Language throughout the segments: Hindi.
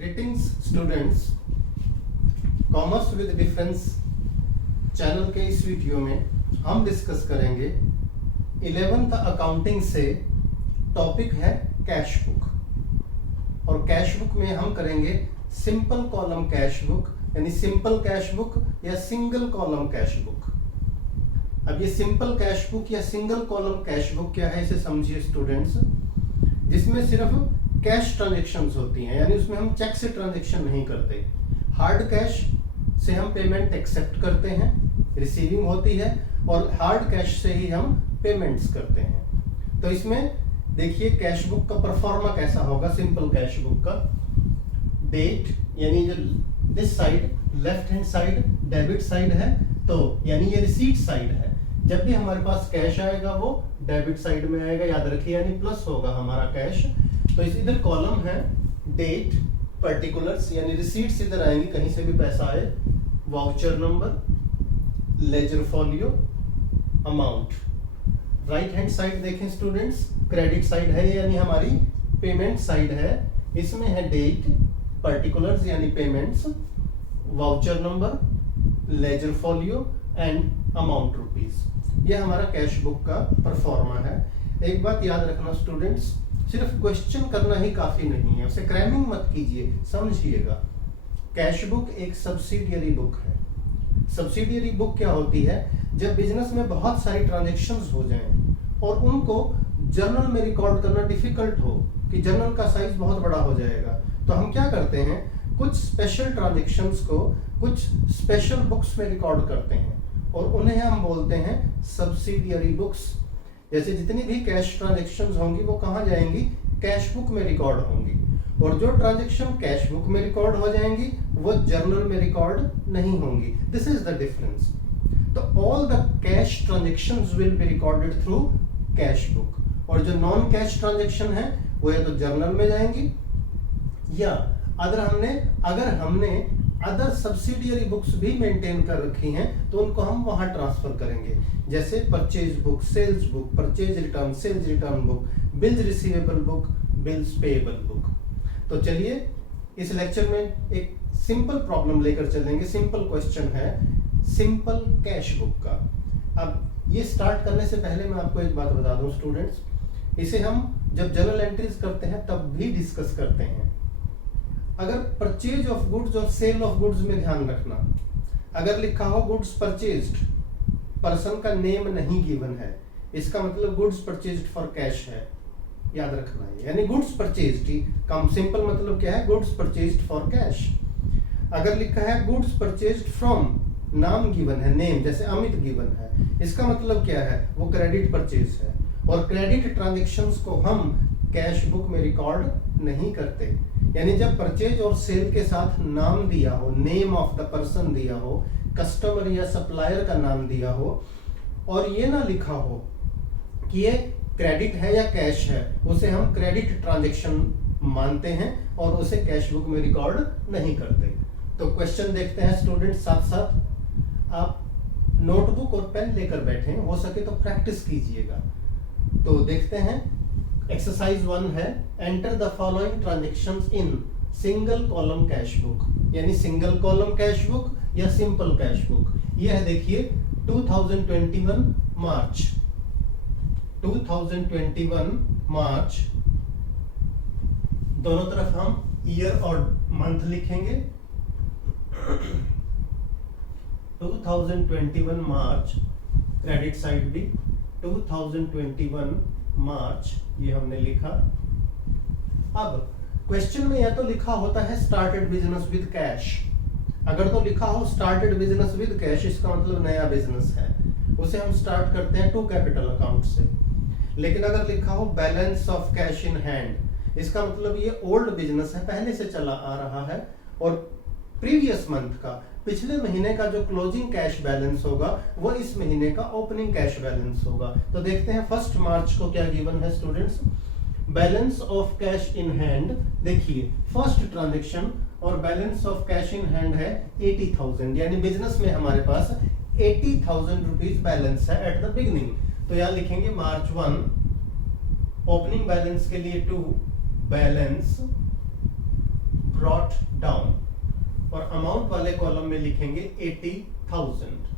Greetings students, commerce with difference channel के इस वीडियो में हम डिस्कस करेंगे 11th अकाउंटिंग से। टॉपिक है कैश बुक और कैश बुक में हम करेंगे सिंपल कॉलम कैश बुक यानी सिंपल कैश बुक या सिंगल कॉलम कैश बुक। अब ये सिंपल कैश बुक या सिंगल कॉलम कैश बुक क्या है इसे समझिए स्टूडेंट्स। जिसमें सिर्फ कैश ट्रांजैक्शंस होती हैं, यानी उसमें हम चेक से ट्रांजैक्शन नहीं करते। हार्ड कैश से हम पेमेंट एक्सेप्ट करते हैं, रिसीविंग होती है, और हार्ड कैश से ही हम पेमेंट्स करते हैं। तो इसमें देखिए कैश बुक का परफॉर्मा कैसा होगा। सिंपल कैश बुक का डेट यानी जो this side left hand side debit side है, तो यानी ये रिसीट साइड है। जब भी हमारे पास कैश आएगा वो डेबिट साइड में आएगा, याद रखिए, यानी प्लस होगा हमारा कैश। तो इस इधर कॉलम है डेट, पर्टिकुलर्स यानी रिसीट्स इधर आएंगी कहीं से भी पैसा आए, voucher number, ledger folio, amount. Right hand side देखें स्टूडेंट्स, क्रेडिट साइड है यानी हमारी पेमेंट साइड है। इसमें है डेट, पर्टिकुलर्स यानी payments, voucher number, ledger folio and amount rupees. ये हमारा कैश बुक का परफॉर्मा है। एक बात याद रखना स्टूडेंट्स, सिर्फ क्वेश्चन करना ही काफी नहीं है, उसे क्रैमिंग मत कीजिए, समझिएगा। कैश बुक एक सब्सिडियरी बुक है। सब्सिडियरी बुक क्या होती है? जब बिजनेस में बहुत सारी ट्रांजैक्शंस हो जाएं और उनको जर्नल में रिकॉर्ड करना डिफिकल्ट हो कि जर्नल का साइज बहुत बड़ा हो जाएगा, तो हम क्या करते हैं, कुछ स्पेशल ट्रांजैक्शंस को कुछ स्पेशल बुक्स में रिकॉर्ड करते हैं और उन्हें हम बोलते हैं सब्सिडियरी बुक्स। जैसे जितनी भी कैश ट्रांजैक्शंस होंगी वो कहाँ जाएंगी? कैश बुक में रिकॉर्ड होंगी, और जो ट्रांजैक्शन कैश बुक में रिकॉर्ड हो जाएंगी वो जर्नल में रिकॉर्ड नहीं होंगी। This is the difference. तो all the cash transactions will be recorded through cash book, और जो नॉन कैश ट्रांजैक्शन है वो या तो जर्नल में जाएंगी, या अगर हमने अदर सब्सिडियरी बुक्स भी मेंटेन कर रखी हैं तो उनको हम वहां ट्रांसफर करेंगे। जैसे purchase book, sales book, purchase return, sales return book, bills receivable book, bills payable book. तो चलिए इस लेक्चर में एक सिंपल प्रॉब्लम लेकर चलेंगे। सिंपल क्वेश्चन है सिंपल कैश बुक का। अब ये स्टार्ट करने से पहले मैं आपको एक बात बता दूं स्टूडेंट्स, इसे हम जब जर्नल एंट्रीज करते हैं तब भी डिस्कस करते हैं। अगर परचेज ऑफ गुड्स और सेल ऑफ गुड्स में ध्यान रखना, अगर लिखा हो गुड्स परचेज्ड, पर्सन का नेम नहीं गिवन है, इसका मतलब गुड्स परचेज्ड फॉर कैश है, याद रखना है। यानी गुड्स परचेज्ड ही कम सिंपल मतलब क्या है? Goods purchased for cash. अगर लिखा है गुड्स परचेज्ड फ्रॉम, नाम गिवन है, नेम जैसे अमित गिवन है, इसका मतलब क्या है? वो क्रेडिट परचेज है, और क्रेडिट ट्रांजैक्शंस को हम कैश बुक में रिकॉर्ड नहीं करते। यानी जब परचेज और सेल के साथ नाम दिया हो, नेम ऑफ द पर्सन दिया हो, कस्टमर या सप्लायर का नाम दिया हो, और ये ना लिखा हो कि ये क्रेडिट है या कैश है, उसे हम क्रेडिट ट्रांजैक्शन मानते हैं और उसे कैश बुक में रिकॉर्ड नहीं करते। तो क्वेश्चन देखते हैं स्टूडेंट, साथ साथ आप नोटबुक और पेन लेकर बैठे, हो सके तो प्रैक्टिस कीजिएगा। तो देखते हैं एक्सरसाइज 1 है, enter the following transactions in single column cash book, यानी सिंगल कॉलम कैश बुक या सिंपल कैश बुक। यह है देखिए 2021 मार्च, 2021 मार्च, दोनों तरफ हम ईयर और मंथ लिखेंगे। 2021 मार्च, क्रेडिट साइड भी 2021 मार्च, ये हमने लिखा। अब क्वेश्चन में या तो लिखा होता है स्टार्टेड बिजनेस विद कैश। अगर तो लिखा हो स्टार्टेड बिजनेस विद कैश, इसका मतलब नया बिजनेस है, उसे हम स्टार्ट करते हैं टू कैपिटल अकाउंट से। लेकिन अगर लिखा हो balance of cash in hand, इसका मतलब ये ओल्ड बिजनेस है, पहले से चला आ रहा है, और प्रीवियस मंथ का, पिछले महीने का जो क्लोजिंग कैश बैलेंस होगा वो इस महीने का ओपनिंग कैश बैलेंस होगा। तो देखते हैं 1 मार्च को क्या गिवन है students. Balance of cash in hand, देखिए फर्स्ट ट्रांजैक्शन और balance of cash in hand है 80,000, यानी बिजनेस में हमारे पास 80,000 रुपीज बैलेंस है एट द बिगिनिंग। तो यहाँ लिखेंगे मार्च 1, ओपनिंग बैलेंस के लिए 2, बैलेंस ब्रॉट डाउन, और अमाउंट वाले कॉलम में लिखेंगे 80,000।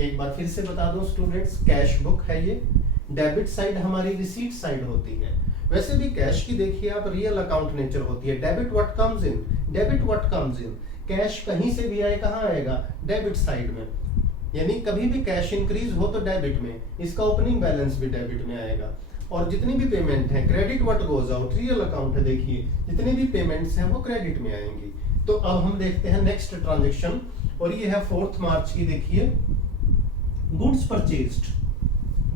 एक बार फिर से बता दूं स्टूडेंट्स, कैश बुक है ये, डेबिट साइड हमारी रिसीट साइड होती है। वैसे भी कैश की देखिए आप रियल अकाउंट नेचर होती है, debit what comes in, debit what comes in, cash कहीं से भी आए कहाँ आएगा, डेबिट साइड में। यानी कभी भी कैश इंक्रीज हो तो डेबिट में, इसका ओपनिंग बैलेंस भी डेबिट में आएगा। और जितनी भी पेमेंट है, credit what goes out, real account है, देखिए जितनी भी पेमेंट्स हैं वो क्रेडिट में आएंगी। तो अब हम देखते हैं नेक्स्ट ट्रांजेक्शन, और ये है 4 मार्च की। देखिए गुड्स परचेज्ड,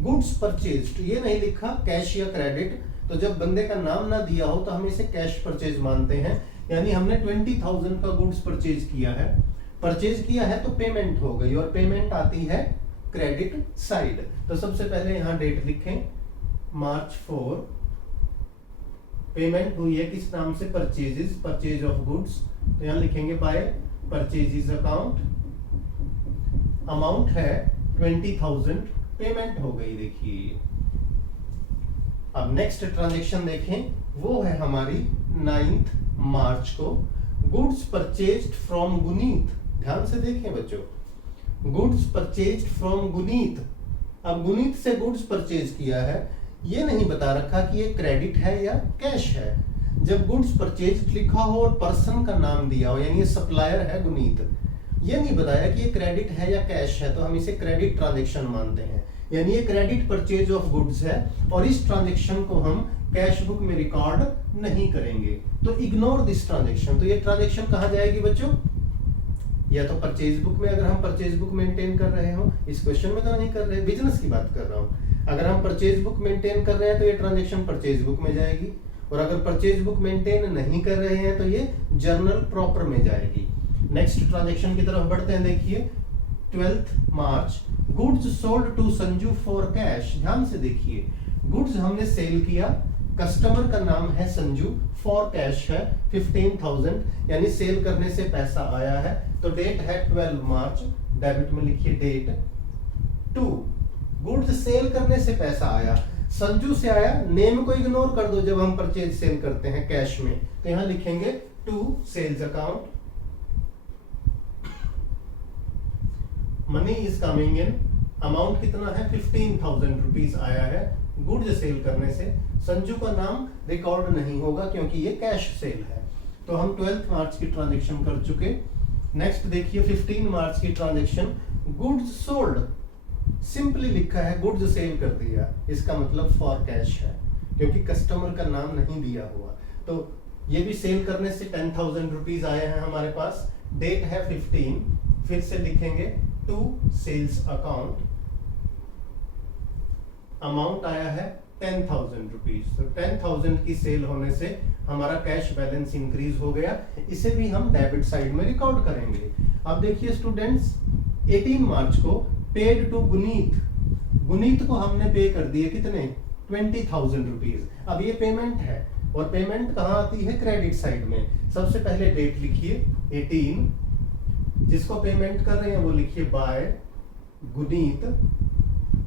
गुड्स परचेज्ड, ये नहीं लिखा कैश या क्रेडिट, तो जब बंदे का नाम ना दिया हो तो हम इसे कैश परचेज मानते हैं। यानी हमने 20,000 का गुड्स परचेज किया है, परचेज किया है तो पेमेंट हो गई, और पेमेंट आती है क्रेडिट साइड। तो सबसे पहले यहां डेट लिखें, मार्च 4, पेमेंट हुई है किस नाम से, परचेजेस, परचेज ऑफ गुड्स, तो यहां लिखेंगे बाय परचेजेस अकाउंट, अमाउंट है 20,000, पेमेंट हो गई। देखिए अब नेक्स्ट ट्रांजेक्शन देखें, वो है हमारी 9 मार्च को, गुड्स परचेज्ड फ्रॉम गुनीत। ध्यान से देखें बच्चों, गुड्स परचेज्ड फ्रॉम गुनीत। अब गुनीत से गुड्स परचेज किया है, ये नहीं बता रखा कि ये क्रेडिट है या कैश है। जब गुड्स परचेज लिखा हो और पर्सन का नाम दिया हो, यानी ये सप्लायर है गुनीत, ये नहीं बताया कि ये क्रेडिट है या कैश है, तो हम इसे क्रेडिट ट्रांजेक्शन मानते हैं। यानी ये क्रेडिट परचेज ऑफ गुड्स है, और इस ट्रांजेक्शन को हम कैश बुक में रिकॉर्ड नहीं करेंगे, तो इग्नोर दिस ट्रांजेक्शन। तो ये ट्रांजेक्शन कहाँ जाएगी बच्चों, या तो परचेज बुक में, अगर हम परचेज बुक मेंटेन कर रहे हो, इस क्वेश्चन में तो नहीं कर रहे, बिजनेस की बात कर रहा हूँ। अगर हम परचेज बुक मेंटेन कर रहे हैं तो ये ट्रांजेक्शन परचेज बुक में जाएगी, और अगर परचेज बुक मेंटेन नहीं कर रहे हैं तो ये जर्नल प्रॉपर में जाएगी। नेक्स्ट ट्रांजेक्शन की तरफ बढ़ते हैं। देखिए 12 March, goods sold to Sanju for cash. ध्यान से देखिए, गुड्स हमने सेल किया, कस्टमर का नाम है संजू, फॉर कैश है 15,000, यानी सेल करने से पैसा आया है, तो डेट है 12 मार्च, डेबिट में लिखिए डेट 2, गुड्स सेल करने से पैसा आया, संजू से आया, नेम को इग्नोर कर दो जब हम परचेज सेल करते हैं कैश में, तो यहां लिखेंगे to sales account, money is coming in, amount कितना है 15,000 रुपीज आया है गुड्स सेल करने से। संजू का नाम रिकॉर्ड नहीं होगा क्योंकि ये कैश सेल है। तो हम 12 मार्च की ट्रांजेक्शन कर चुके। नेक्स्ट देखिए 15 मार्च की ट्रांजेक्शन, गुड्स सोल्ड, सिंपली लिखा है गुड्स सेल कर दिया, इसका मतलब फॉर कैश है क्योंकि कस्टमर का नाम नहीं दिया हुआ। तो ये भी सेल करने से 10,000 रुपीज आए हैं हमारे पास, डेट है 15, फिर से लिखेंगे टू सेल्स अकाउंट, अमाउंट आया है 10,000 रुपीज। तो 10,000 की सेल होने से हमारा कैश बैलेंस इंक्रीज हो गया, इसे भी हम डेबिट साइड में रिकॉर्ड करेंगे। अब देखिए स्टूडेंट्स 18 मार्च को पेड टू गुनीत, गुनीत को हमने पे कर दिए कितने 20,000 रुपीज। अब ये पेमेंट है और पेमेंट कहाँ आती है क्रेडिट साइड में। सबसे पहले डेट लिखिए 18, जिसको पेमेंट कर रहे हैं वो लिखिए बाय गुनीत,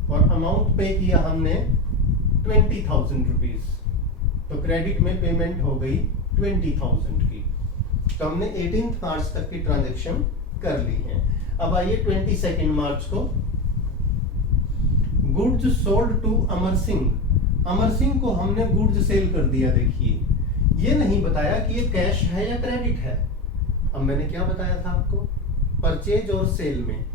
और अमाउंट पे किया हमने 20,000 रुपीज, तो क्रेडिट में पेमेंट हो गई 20,000 की। तो हमने 18 मार्च तक की ट्रांजैक्शन कर ली है। अब आइए 22 मार्च को, goods sold to Amar Singh, Amar Singh को हमने गुड्स सेल कर दिया। देखिए ये नहीं बताया कि ये कैश है या क्रेडिट है। अब मैंने क्या बताया था आपको, परचेज और सेल में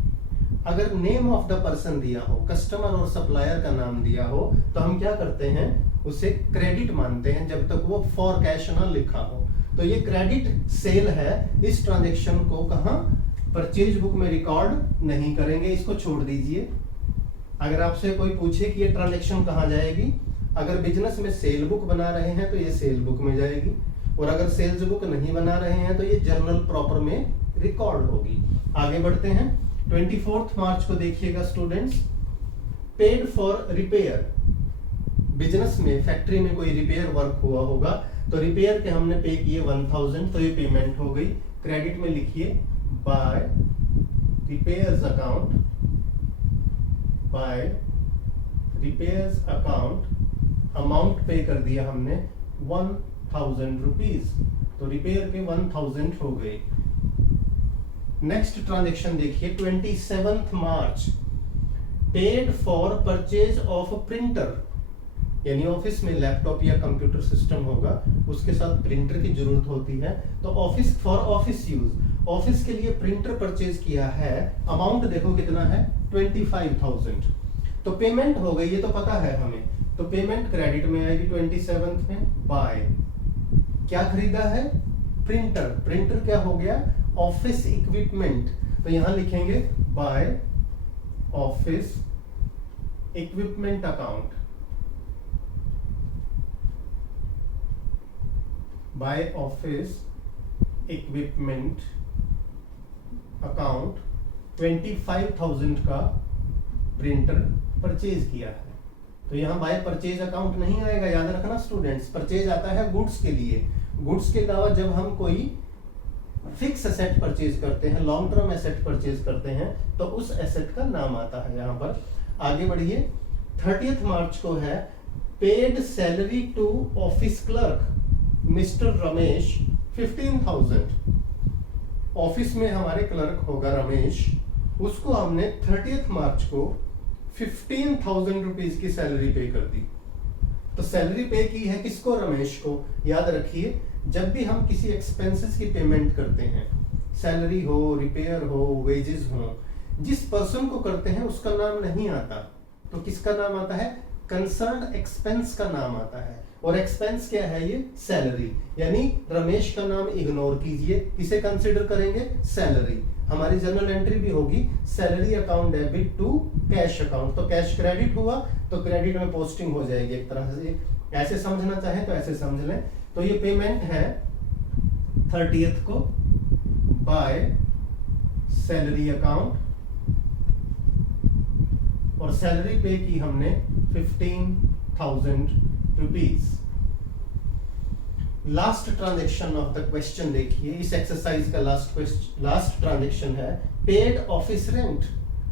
अगर नेम ऑफ द पर्सन दिया हो, कस्टमर और सप्लायर का नाम दिया हो, तो हम क्या करते हैं उसे क्रेडिट मानते हैं जब तक वो फॉर कैश ना लिखा हो। तो ये क्रेडिट सेल है, इस ट्रांजैक्शन को कहां परचेज बुक में रिकॉर्ड नहीं करेंगे, इसको छोड़ दीजिए। अगर आपसे कोई पूछे कि ये ट्रांजैक्शन कहां जाएगी, अगर बिजनेस में सेल बुक बना रहे हैं तो ये सेल बुक में जाएगी, और अगर सेल्स बुक नहीं बना रहे हैं तो ये जर्नल प्रॉपर में रिकॉर्ड होगी। आगे बढ़ते हैं 24 मार्च को देखिएगा students, paid for repair, business में फैक्ट्री में कोई रिपेयर वर्क हुआ होगा तो रिपेयर के हमने पे किए 1000, तो ये पेमेंट हो गई। क्रेडिट में लिखिए by repairs account, by repairs account, amount pay कर दिया हमने 1000 रुपीज। तो रिपेयर के 1000 हो गए। नेक्स्ट ट्रांजेक्शन देखिए 27 March, paid for purchase of printer, यानी ऑफिस में लैपटॉप या कंप्यूटर सिस्टम होगा, उसके साथ प्रिंटर की जरूरत होती है, तो office for office use, office के लिए प्रिंटर परचेज किया है। अमाउंट देखो कितना है 25,000। तो पेमेंट हो गई, ये तो पता है हमें, तो पेमेंट क्रेडिट में आएगी 27 में। बाय क्या खरीदा है? प्रिंटर। प्रिंटर क्या हो गया? Office equipment. तो यहां लिखेंगे by office equipment account, by office equipment account 25,000 का प्रिंटर परचेज किया है। तो यहां बाय परचेज अकाउंट नहीं आएगा, याद रखना स्टूडेंट्स। परचेज आता है गुड्स के लिए। गुड्स के अलावा जब हम कोई फिक्स एसेट परचेज करते हैं, लॉन्ग टर्म एसेट परचेज करते हैं, तो उस एसेट का नाम आता है यहां पर। आगे बढ़िए। 30 मार्च को है paid salary to office clerk mister Ramesh 15,000। Office में हमारे क्लर्क होगा रमेश, उसको हमने 30 मार्च को 15,000 रुपीज की सैलरी पे कर दी। तो सैलरी पे की है किसको? रमेश को। याद रखिए जब भी हम किसी एक्सपेंसेस की पेमेंट करते हैं, सैलरी हो, रिपेयर हो, वेजेस हो, जिस पर्सन को करते हैं उसका नाम नहीं आता, तो किसका नाम आता है? कंसर्न एक्सपेंस का नाम आता है। और एक्सपेंस क्या है? ये सैलरी। यानी रमेश का नाम इग्नोर कीजिए, किसे कंसिडर करेंगे? सैलरी। हमारी जर्नल एंट्री भी होगी salary account debit to cash account. तो कैश क्रेडिट हुआ तो क्रेडिट में पोस्टिंग हो जाएगी एक तरह से। ऐसे समझना चाहे तो ऐसे समझ लें। तो ये पेमेंट है 30th को बाय सैलरी अकाउंट, और सैलरी पे की हमने 15,000 rupees. Last transaction of the question देखिए, इस एक्सरसाइज का लास्ट ट्रांजेक्शन है पेड ऑफिस रेंट।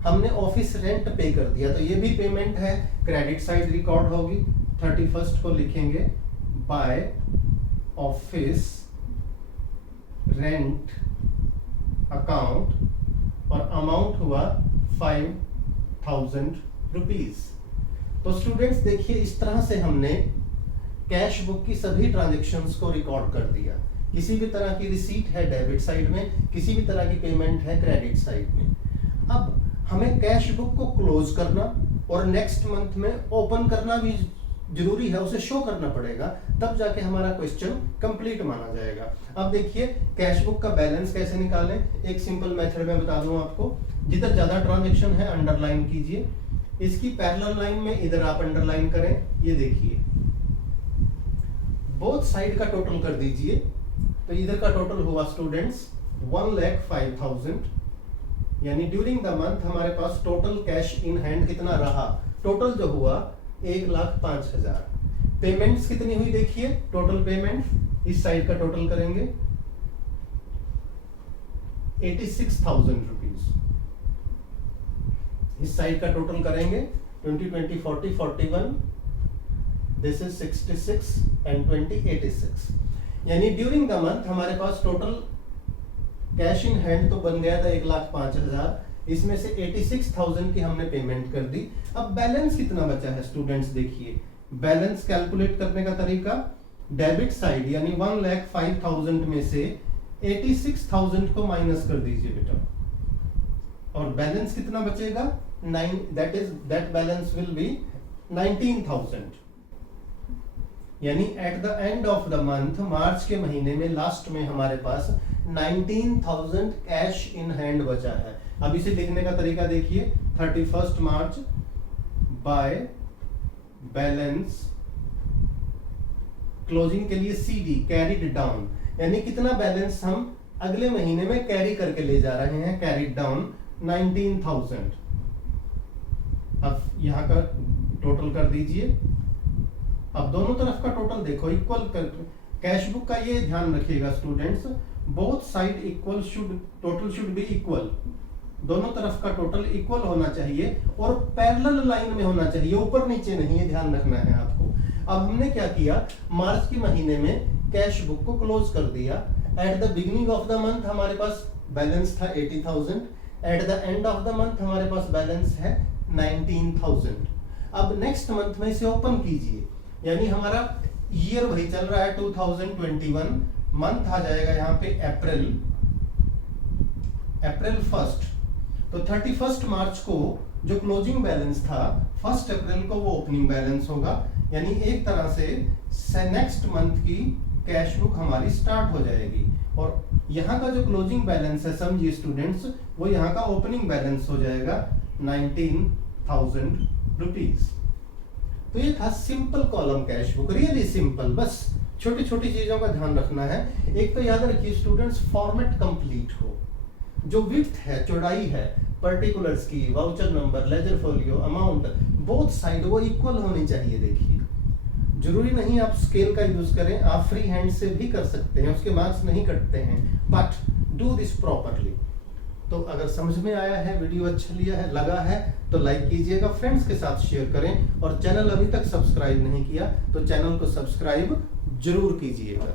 हमने ऑफिस रेंट पे कर दिया, तो ये भी पेमेंट है, क्रेडिट साइड रिकॉर्ड होगी। 31st को लिखेंगे बाय ऑफिस रेंट अकाउंट, और अमाउंट हुआ 5,000 रुपीज। तो स्टूडेंट्स देखिए इस तरह से हमने कैश बुक की सभी ट्रांजैक्शंस को रिकॉर्ड कर दिया। किसी भी तरह की रिसीट है डेबिट साइड में, किसी भी तरह की पेमेंट है क्रेडिट साइड में। अब हमें कैश बुक को क्लोज करना और नेक्स्ट मंथ में ओपन करना भी जरूरी है, उसे शो करना पड़ेगा, तब जाके हमारा क्वेश्चन कंप्लीट माना जाएगा। अब देखिए कैश बुक का बैलेंस कैसे निकालें, एक सिंपल मेथड में बता दूं आपको। जिधर ज्यादा ट्रांजैक्शन है अंडरलाइन कीजिए, इसकी पैरेलल लाइन में इधर आप अंडरलाइन करें। ये देखिए बोथ साइड का टोटल कर दीजिए, तो इधर का टोटल हुआ स्टूडेंट्स 1,05,000, यानी ड्यूरिंग द मंथ हमारे पास टोटल कैश इन हैंड कितना रहा? टोटल जो हुआ 1,05,000। पेमेंट्स कितनी हुई देखिए, टोटल पेमेंट इस साइड का टोटल करेंगे 86,000 रुपीज, इस साइड का टोटल करेंगे 20, 20, 40, 41, दिस इज 66 एंड 20, 86। यानी ड्यूरिंग द मंथ हमारे पास टोटल कैश इन हैंड तो बन गया था 1,05,000, इसमें से 86,000 की हमने पेमेंट कर दी। अब बैलेंस कितना बचा है स्टूडेंट्स देखिए, बैलेंस कैलकुलेट करने का तरीका, डेबिट साइड यानी 1,05,000 में से 86,000 को माइनस कर दीजिए बेटा, और बैलेंस कितना बचेगा? 9, दैट बैलेंस विल बी 19,000। यानी at the end of the month, मार्च के महीने में लास्ट में हमारे पास 19,000 कैश इन हैंड बचा है। अब इसे लिखने का तरीका देखिए, 31 मार्च बाय बैलेंस क्लोजिंग के लिए CD कैरीड डाउन, यानी कितना बैलेंस हम अगले महीने में कैरी करके ले जा रहे हैं, कैरीड डाउन 19,000। अब यहां का टोटल कर दीजिए। अब दोनों तरफ का टोटल देखो इक्वल कर, कैश बुक का ये ध्यान रखिएगा students, both side equal should, total should be equal, दोनों तरफ का टोटल इक्वल होना चाहिए और पैरेलल लाइन में होना चाहिए, ऊपर नीचे नहीं, ये ध्यान रखना है आपको। अब हमने क्या किया, मार्च के महीने में कैश बुक को क्लोज कर दिया। At the beginning of the month हमारे पास बैलेंस था 80,000, eight the end of the month हमारे पास बैलेंस है 19,000। अब नेक्स्ट मंथ में इसे ओपन कीजिए, यानी हमारा ईयर वही चल रहा है 2021, मंथ आ जाएगा यहाँ पे अप्रैल 1st। तो 31 मार्च को जो क्लोजिंग बैलेंस था 1 अप्रैल को वो ओपनिंग बैलेंस होगा, यानी एक तरह से नेक्स्ट मंथ की कैश बुक हमारी स्टार्ट हो जाएगी। और यहाँ का जो क्लोजिंग बैलेंस है समझिए स्टूडेंट्स, वो यहाँ का ओपनिंग बैलेंस हो जाएगा 19,000 रुपीज। तो ये था simple column cash book, really simple. बस छोटी छोटी चीजों का ध्यान रखना है। एक तो याद रखिए स्टूडेंट्स, फॉर्मेट कंप्लीट हो, जो विड्थ है, चौड़ाई है, पर्टिकुलर्स की, voucher number, ledger folio, amount, both side वो इक्वल होनी चाहिए। देखिए जरूरी नहीं आप स्केल का यूज करें, आप फ्री हैंड से भी कर सकते हैं, उसके मार्क्स नहीं कटते हैं, बट डू दिस प्रॉपरली। तो अगर समझ में आया है, वीडियो अच्छा लगा है तो लाइक कीजिएगा, फ्रेंड्स के साथ शेयर करें, और चैनल अभी तक सब्सक्राइब नहीं किया तो चैनल को सब्सक्राइब जरूर कीजिएगा।